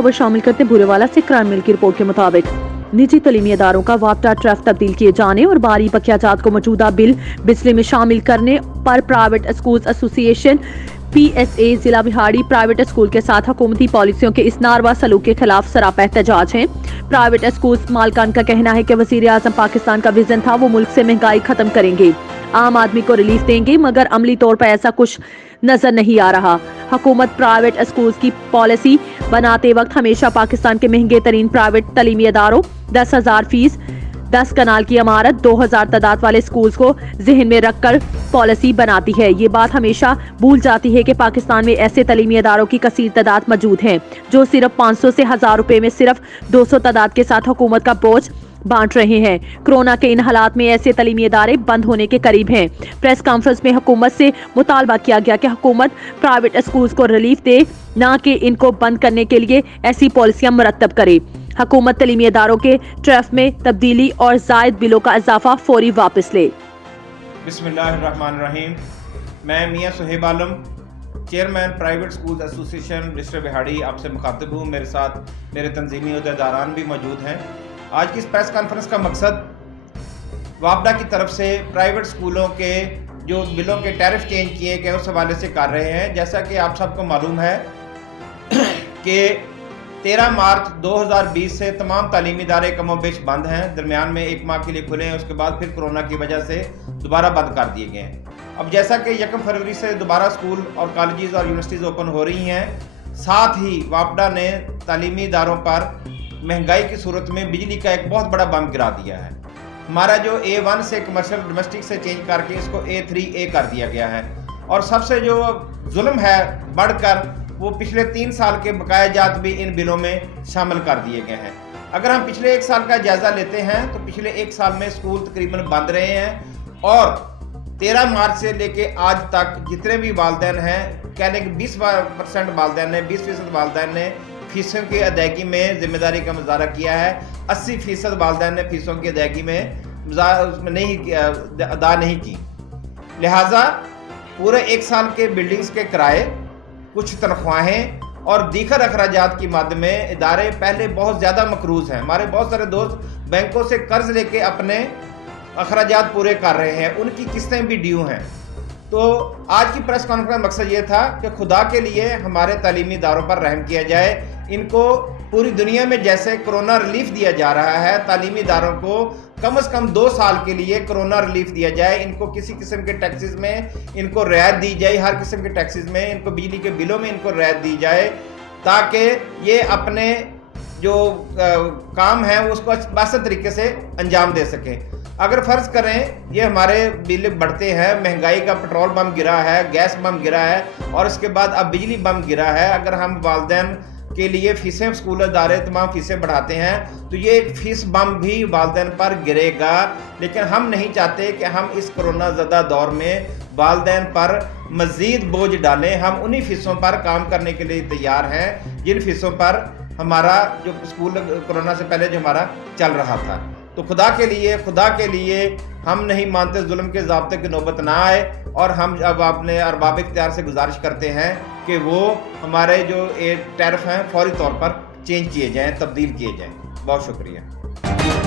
खबर शामिल करते भूरेवाला से क्राइम मिल की रिपोर्ट के मुताबिक निजी तलीमी इदारों का वापटा ट्रफ तब्दील किए जाने और बारी बकियाजात को मौजूदा बिल बिजली में शामिल करने पर प्राइवेट स्कूल्स एसोसिएशन PSA जिला बिहाड़ी प्राइवेट स्कूल के साथ हुकूमती पॉलिसियों के इस नारवा सलूक के खिलाफ सरापा एहतजाज है। प्राइवेट स्कूल्स मालकान का कहना है कि वजीर आजम पाकिस्तान का विजन था वो मुल्क से महंगाई खत्म करेंगे, आम आदमी को रिलीफ देंगे, मगर अमली तौर पर ऐसा कुछ नजर नहीं आ रहा। हुकूमत प्राइवेट स्कूल्स की पॉलिसी बनाते वक्त हमेशा पाकिस्तान के महंगे तरीन प्राइवेट तलीमी इदारों 10,000 फीस 10 कनाल की इमारत 2,000 तादाद वाले स्कूल्स को जहन में रखकर पॉलिसी बनाती है। ये बात हमेशा भूल जाती है कि पाकिस्तान में ऐसे तलीमी इदारों की कसीर तादाद मौजूद है जो सिर्फ 500 से 1,000 रुपए में सिर्फ 200 तादाद के साथ हुकूमत का बोझ बांट रहे हैं। कोरोना के इन हालात में ऐसे तलीमी इदारे बंद होने के करीब हैं। प्रेस कॉन्फ्रेंस में हुकूमत से मुतालबा किया गया कि हुकूमत प्राइवेट स्कूल्स को रिलीफ दे, ना कि इनको बंद करने के लिए ऐसी पॉलिसियां मुरतब करे। हुकूमत तलीमी इदारों के ट्रफ में तब्दीली और जायद बिलों का इजाफा फौरी वापस ले। बिस्मिल्लाहिर्रहमानिर्रहीम। मैं मियां Suhaib Alam, chairman private school association district बिहाड़ी आपसे मुखातिब हूँ। मेरे साथ मेरे तंजीमी अहदेदारान भी मौजूद हैं। आज की इस प्रेस कॉन्फ्रेंस का मकसद वापडा की तरफ से प्राइवेट स्कूलों के जो बिलों के टैरिफ चेंज किए गए उस हवाले से कर रहे हैं। जैसा कि आप सबको मालूम है कि 13 मार्च 2020 से तमाम तालीमी इदारे कमोबेश बंद हैं। दरमियान में 1 माह के लिए खुले हैं, उसके बाद फिर कोरोना की वजह से दोबारा बंद कर दिए गए हैं। अब जैसा कि 1 फरवरी से दोबारा स्कूल और कॉलेजेस और यूनिवर्सिटीज़ ओपन हो रही हैं, साथ ही वापडा ने तालीमी इदारों पर महंगाई की सूरत में बिजली का एक बहुत बड़ा बम गिरा दिया है। हमारा जो A1 से कमर्शियल डोमेस्टिक से चेंज करके इसको A3A कर दिया गया है। और सबसे जो जुल्म है बढ़कर वो पिछले 3 साल के बकाया जात भी इन बिलों में शामिल कर दिए गए हैं। अगर हम पिछले 1 साल का जायज़ा लेते हैं तो पिछले 1 साल में स्कूल तकरीबन बंद रहे हैं और 13 मार्च से लेके आज तक जितने भी वालिदैन हैं, कहने कि 20% वालिदैन ने 20% वालिदैन ने फीसों की अदायगी में जिम्मेदारी का मुजाहरा किया है। 80% वालिदैन ने फीसों की अदायगी में अदा नहीं की। लिहाजा पूरे 1 साल के बिल्डिंग्स के किराए, कुछ तनख्वाहें और दीगर अखराजात की मद में इदारे पहले बहुत ज़्यादा मकरूज हैं। हमारे बहुत सारे दोस्त बैंकों से कर्ज लेके अपने अखराजात पूरे कर रहे हैं, उनकी किस्तें भी ड्यू हैं। तो आज की प्रेस कॉन्फ्रेंस का मकसद ये था कि खुदा के लिए हमारे तालीमी इदारों पर रहम किया जाए। इनको पूरी दुनिया में जैसे कोरोना रिलीफ दिया जा रहा है, तालीमी इदारों को कम से कम 2 साल के लिए कोरोना रिलीफ दिया जाए। इनको किसी किस्म के टैक्सेस में इनको रियायत दी जाए, हर किस्म के टैक्सेस में, इनको बिजली के बिलों में इनको रियायत दी जाए, ताकि ये अपने जो काम है उसको बासत तरीके से अंजाम दे सकें। अगर फ़र्ज़ करें ये हमारे बिल बढ़ते हैं, महंगाई का पेट्रोल बम गिरा है, गैस बम गिरा है और इसके बाद अब बिजली बम गिरा है। अगर हम वालिदैन के लिए फ़ीसें स्कूल इदारे तमाम फ़ीसें बढ़ाते हैं तो ये एक फ़ीस बम भी वालिदैन पर गिरेगा। लेकिन हम नहीं चाहते कि हम इस कोरोना ज़दा दौर में वालिदैन पर मज़ीद बोझ डालें। हम उन्हीं फ़ीसों पर काम करने के लिए तैयार हैं जिन फ़ीसों पर हमारा जो स्कूल कोरोना से पहले जो हमारा चल रहा था। तो खुदा के लिए हम नहीं मानते जुल्म के ज़ाब्ते की नौबत ना आए और हम अब अपने अरबाब इख्तियार से गुजारिश करते हैं कि वो हमारे जो टैरिफ हैं फौरी तौर पर चेंज किए जाएँ, तब्दील किए जाएँ। बहुत शुक्रिया।